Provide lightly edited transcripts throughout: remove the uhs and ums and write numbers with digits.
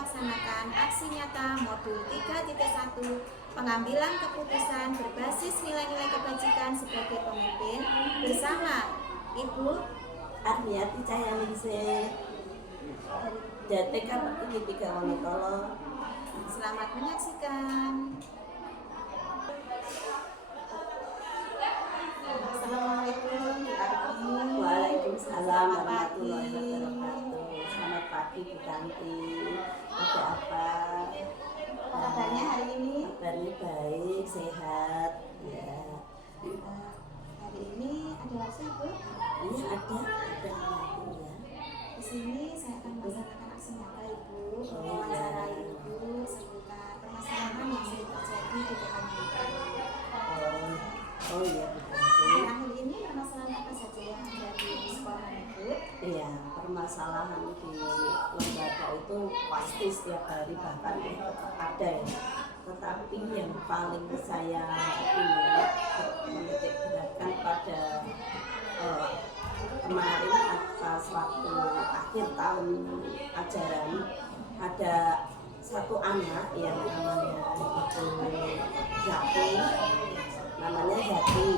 melaksanakan aksi nyata modul 3.1 pengambilan keputusan berbasis nilai-nilai kebajikan sebagai pemimpin bersama Ibu Armiati Cahyaningsih DTK Petinggi 3 Wonokolo. Selamat menyaksikan. Assalamualaikum Bu Armi. Waalaikumsalam warahmatullahi wabarakatuh. Selamat pagi Bu Tanti. Ada apa? Apa kabarnya hari ini? Kabarnya baik, sehat. Ya. Hari ini ada aksi Bu? Iya ada Armiati ya. Di sini saya akan melaksanakan aksi nyata Ibu, mewawancarai Ibu seputar permasalahan yang sering terjadi di depan Ibu. Oh iya Bu Tanti. Akhir ini permasalahan apa saja yang ada di sekolah Ibu? Iya, permasalahan di lembaga itu pasti setiap hari bahkan tetap ada ya. Tetapi yang paling saya ingin menitik beratkan pada kemarin atas waktu akhir tahun ajaran ada satu anak yang namanya Zaki.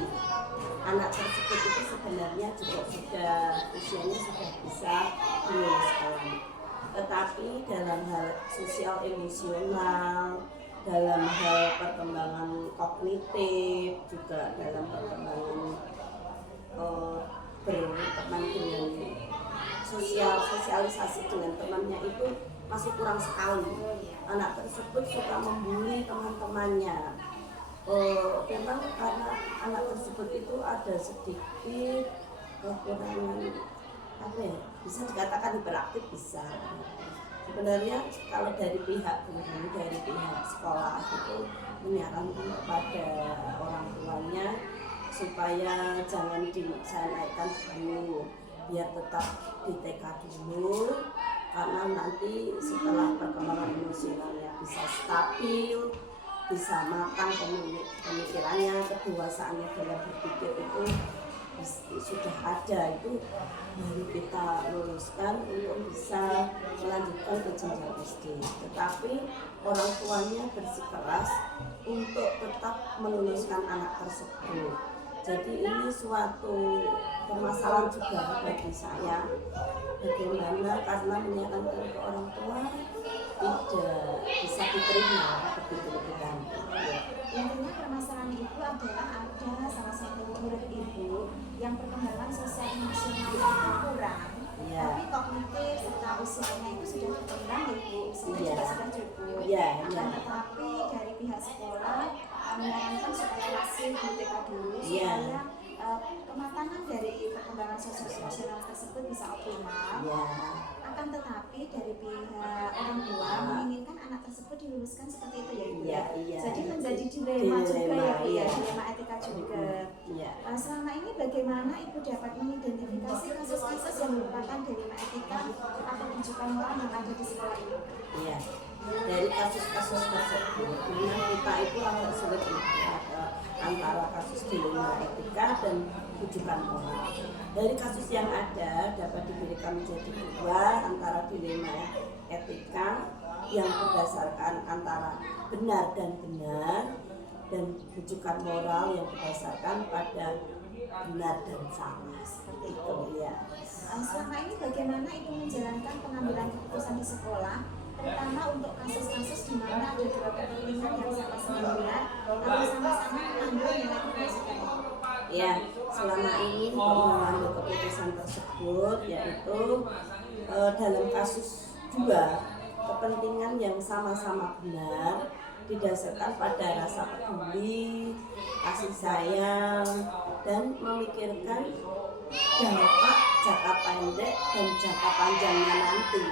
Anak tersebut itu sebenarnya juga usianya sudah bisa diluluskan, tetapi dalam hal sosial emosional, dalam hal perkembangan kognitif, juga dalam perkembangan berteman dengan sosialisasi dengan temannya itu masih kurang sekali. Anak tersebut suka membuli teman-temannya. Memang karena anak tersebut itu ada sedikit kekurangan apa ya, bisa dikatakan hiperaktif bisa. Sebenarnya kalau dari pihak guru, dari pihak sekolah itu menyarankan kepada orang tuanya supaya jangan saya naikkan dulu, biar tetap di TK dulu, karena nanti setelah perkembangan emosionalnya bisa stabil, bisa matang pemikirannya, kedewasaannya dalam berpikir itu sudah ada, itu baru kita luluskan untuk bisa melanjutkan ke jenjang SD. Tetapi orang tuanya bersikeras untuk tetap meluluskan anak tersebut. Jadi ini suatu permasalahan juga bagi saya, bagaimana karena menyarankan ke orang tua tidak bisa diterima begitu kan. Intinya permasalahan Ibu adalah ada salah satu murid Ibu yang perkembangan sosial emosional kurang, tapi kognitif serta usianya itu sudah berkembang Ibu, usianya juga sudah cukup. Tetapi dari pihak sekolah menyarankan supaya masih di TK dulu supaya kematangan dari perkembangan sosial emosional tersebut bisa optimal. Akan tetapi dari pihak orang tua menginginkan anak tersebut diluluskan seperti itu ya Ibu. Jadi menjadi dilema juga ya Bu ya, dilema etika juga. Selama ini bagaimana Ibu dapat mengidentifikasi kasus-kasus yang merupakan dilema etika atau rujukan moral yang ada di sekolah ini? Dari kasus-kasus tersebut, memang kita itu agak sulit antara kasus dilema etika dan rujukan moral. Dari kasus yang ada dapat diberikan menjadi dua, antara dilema etika yang berdasarkan antara benar dan benar, dan rujukan moral yang berdasarkan pada benar dan salah. Seperti itu ya. Selama ini bagaimana Ibu menjalankan pengambilan keputusan di sekolah, terutama untuk kasus-kasus di mana ada dua kepentingan yang sama-sama benar atau sama-sama mengambil nilai kebajikan? Ya, selama ini mengambil keputusan tersebut yaitu dalam kasus dua kepentingan yang sama-sama benar didasarkan pada rasa peduli, kasih sayang, dan memikirkan dampak jangka pendek dan jangka panjangnya nanti.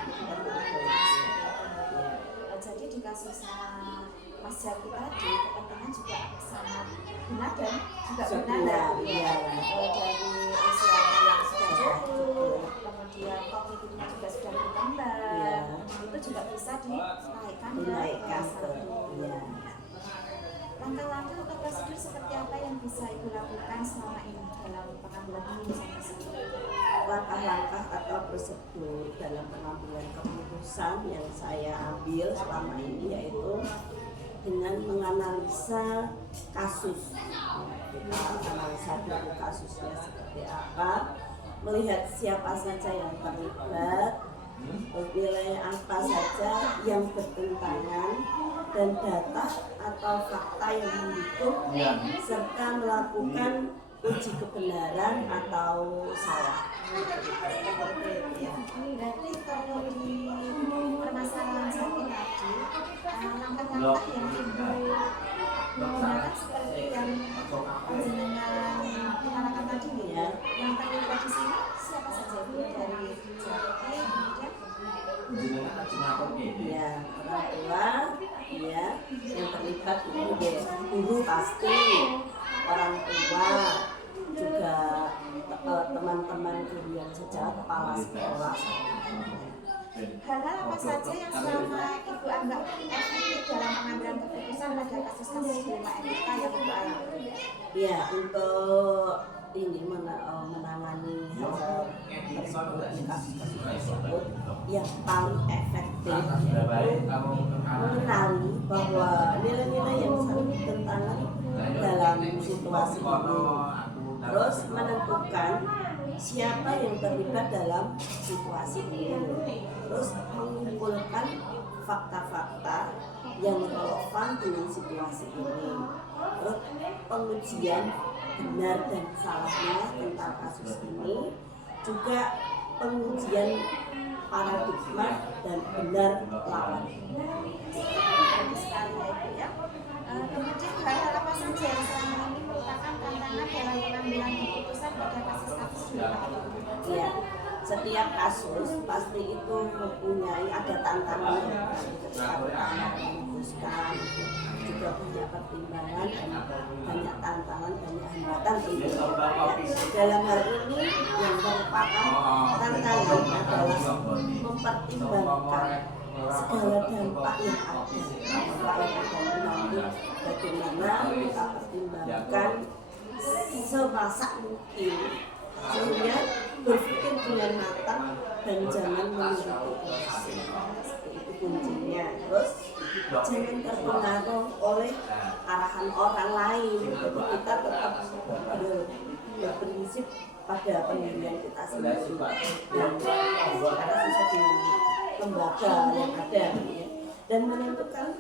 Jadi di kasusnya Mas Jaki tadi kepentingan juga sangat benar dan juga benar ya. Dari usianya yang sudah cukup, kemudian kognitifnya juga sudah berkembang, itu juga bisa dinaikkan ke langkah-langkah atau prosedur seperti apa yang bisa Ibu lakukan selama ini dalam pengambilan keputusan tersebut? langkah-langkah atau prosedur dalam pengambilan keputusan yang saya ambil selama ini, yaitu dengan menganalisa kasus. Kita analisa dulu kasusnya seperti apa, melihat siapa saja yang terlibat, nilai apa saja yang bertentangan, dan data atau fakta yang mendukung, serta melakukan uji kebenaran atau salah. Berarti kalau di permasalahan Jati tadi, langkah-langkah yang Ibu menggunakan seperti yang jenengan utarakan tadi ya, yang terlibat di sini siapa saja Bu? Dari Jati, kemudian Ya, orang tua, ya, yang terlibat itu ya, guru pasti, orang tua, juga teman-teman guru yang sejak kepala sekolah. hal-hal apa saja yang selama Ibu anggap efektif dalam pengambilan keputusan pada kasus-kasus dilema etika yang Ibu alami? Ya, untuk ini menangani hal tersebut, kasus-kasus tersebut, yang paling efektif mengenali bahwa nilai-nilai yang saling bertentangan dalam situasi ini, terus menentukan siapa yang terlibat dalam situasi ini, terus mengumpulkan fakta-fakta yang relevan dengan situasi ini, terus pengujian benar dan salahnya tentang kasus ini, juga pengujian paradigma dan benar lawan. Bagus sekali ya Ibu ya. Kemudian hal-hal apa saja yang selama ini merupakan tantangan dalam pengambilan keputusan pada kasus-kasus dilema etika? Ya, setiap kasus pasti itu mempunyai ada tantangan ketika pertama memutuskan, juga banyak pertimbangan, banyak tantangan, banyak hambatan tentu. Ya, dalam hal ini yang merupakan tantangan adalah mempertimbangkan segala dampak yang ada, bagaimana kita pertimbangkan semasak mungkin, sehingga berpikir dengan matang dan jangan meniru emosi. Itu kuncinya. Terus jangan terpengaruh oleh arahan orang lain. Jadi kita tetap berprinsip pada pendirian kita sendiri. Dan karena susah di lembaga yang ada, ya. Dan menentukan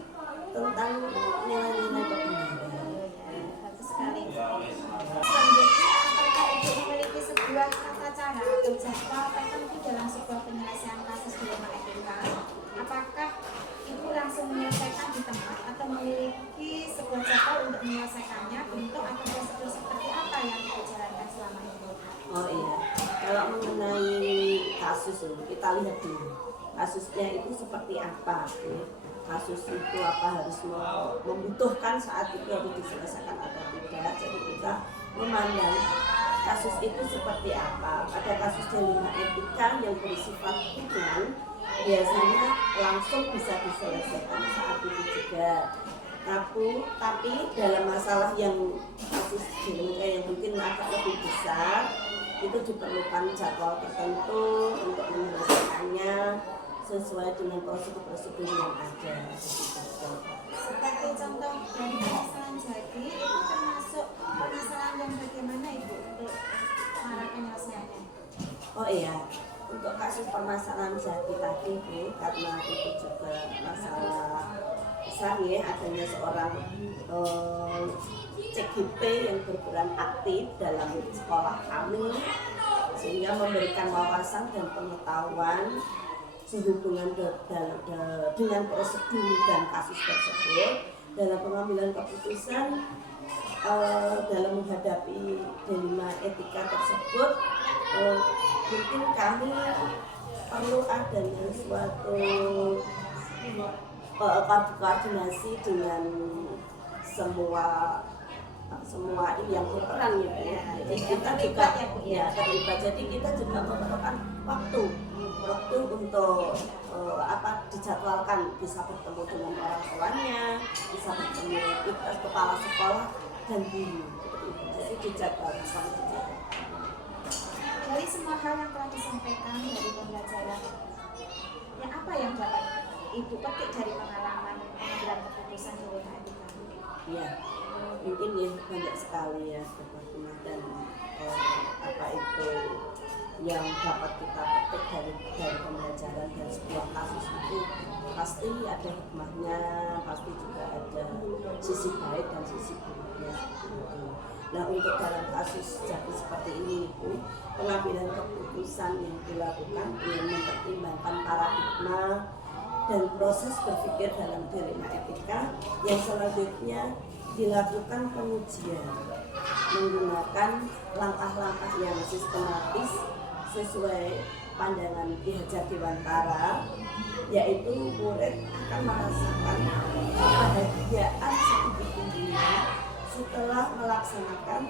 tentang nilai-nilai kebenaran. Bagus sekali. Selanjutnya, apakah Ibu memiliki sebuah tata cara atau jadwal tertentu dalam sebuah penyelesaian kasus dilema etika? Apakah Ibu langsung menyelesaikan di tempat atau memiliki sebuah jadwal untuk menyelesaikannya? Bentuk atau prosedur seperti apa yang Ibu jalankan selama ini? Oh iya, kalau mengenai kasus ini kita lihat dulu kasusnya itu seperti apa, ya. Kasus itu apa harus membutuhkan saat itu harus diselesaikan atau tidak. Jadi kita memandang kasus itu seperti apa. Pada kasus dilema etika yang bersifat ringan biasanya langsung bisa diselesaikan saat itu juga. Tapi dalam masalah yang kasus dilema yang mungkin agak lebih besar, itu diperlukan jadwal tertentu untuk menyelesaikannya sesuai dengan prosedur-prosedur yang ada. Sebagai contoh dari permasalahan Jati, itu termasuk permasalahan yang bagaimana Ibu untuk cara penyelesaiannya? Oh iya, untuk kasus permasalahan Jati tadi Bu, karena itu juga masalah besar ya, adanya seorang CGP yang berperan aktif dalam sekolah kami, sehingga memberikan wawasan dan pengetahuan sehubungan dengan prosedur dan kasus tersebut dalam pengambilan keputusan dalam menghadapi dilema etika tersebut. Mungkin kami perlu adanya suatu koordinasi dengan semua ini yang berperan ya. Jadi kita juga ya terlibat. Jadi kita juga memerlukan waktu untuk dijadwalkan, bisa bertemu dengan orang tuanya, bisa bertemu kita kepala sekolah dan guru. Jadi dijadwalkan. Dari semua hal yang telah sampaikan dari pembelajaran? Ya apa yang dapat Ibu petik dari pengalaman pengambilan keputusan di rumah etika? Ya, mungkin ya banyak sekali ya teman-teman dan apa itu yang dapat kita petik dari pembelajaran dan sebuah kasus itu pasti ada hikmahnya, pasti juga ada sisi baik dan sisi buruknya seperti itu. Nah untuk dalam kasus jadi seperti ini itu pengambilan keputusan yang dilakukan dengan mempertimbangkan paradigma dan proses berpikir dalam dilema etika yang selanjutnya dilakukan pengujian menggunakan langkah-langkah yang sistematis sesuai pandangan Ki Hajar Dewantara, yaitu murid akan merasakan kebahagiaan setinggi-tingginya setelah melaksanakan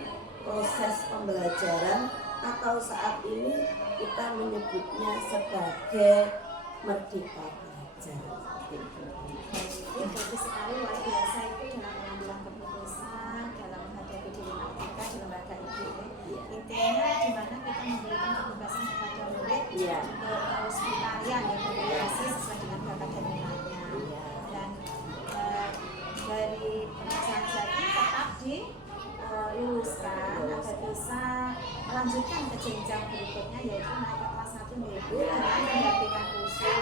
proses pembelajaran atau saat ini kita menyebutnya sebagai merdeka belajar. Ini bagus sekali, luar biasa itu dalam pengambilan keputusan, dalam menghadapi dilema etika di lembaga Ibu. Intinya di mana kita memberikan kebebasan kepada murid untuk harus berkarya dan berkreasi sesuai dengan bakat dan minatnya. Dan dari pengajaran jadi tetap diluluskan agar bisa melanjutkan ke jenjang berikutnya, yaitu naik ke kelas 1 Ibu dengan pendampingan khusus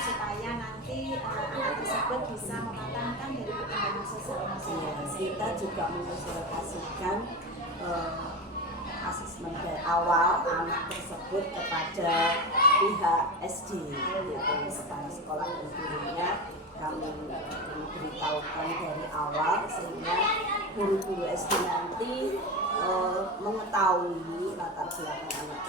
supaya nanti anak tersebut bisa mematangkan dari perkembangan sosial masyarakat. Kita juga mensosialisasikan asesmen dari awal anak tersebut kepada pihak SD, yaitu kepala sekolah dan gurunya. Kami memberitahukan dari awal sehingga guru-guru SD nanti mengetahui latar belakang anak